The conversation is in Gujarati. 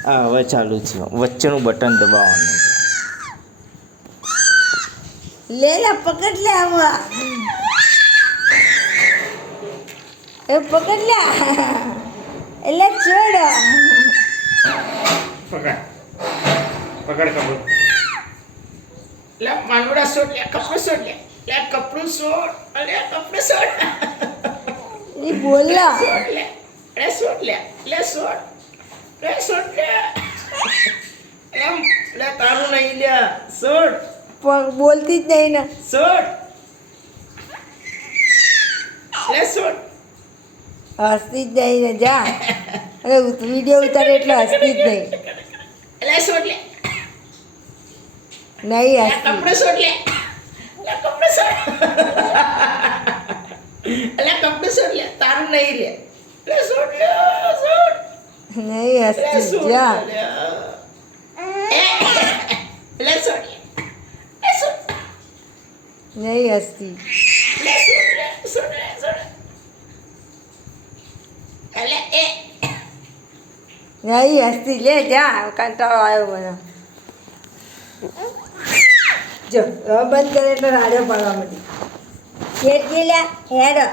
હા હવે ચાલુ છે વચ્ચેનું બટન દબાવવાનું લે લે પકડ લે આવા એ પકડ લે એટલે છોડ પકડ પકડ કપડું લે માંડુડા છોડ લે કપડું છોડ લે કપડું છોડ અલે કપડું છોડ એ બોલા છોડ લે છોડ લે છોડ લે લે તારું નહીં લે છોડ બોલતી જ નહીં ને છોડ લે છોડ હસતી જ નહીં ને જા અરે વિડીયો ઉતારે એટલે હસતી જ નહીં લે છોડ લે નહીં હસતી કપડું છોડ લે કપડું છોડ લે કપડું છોડ લે તારું નહીં લે છોડ નહીં હસતી જા લે છોડ નહીં હસતી નહીં હસતી લે જા કંટાળો આવ્યો મને જો હવે બંધ કરે એટલે રાડો પાડવા માંડી કે લે હેડ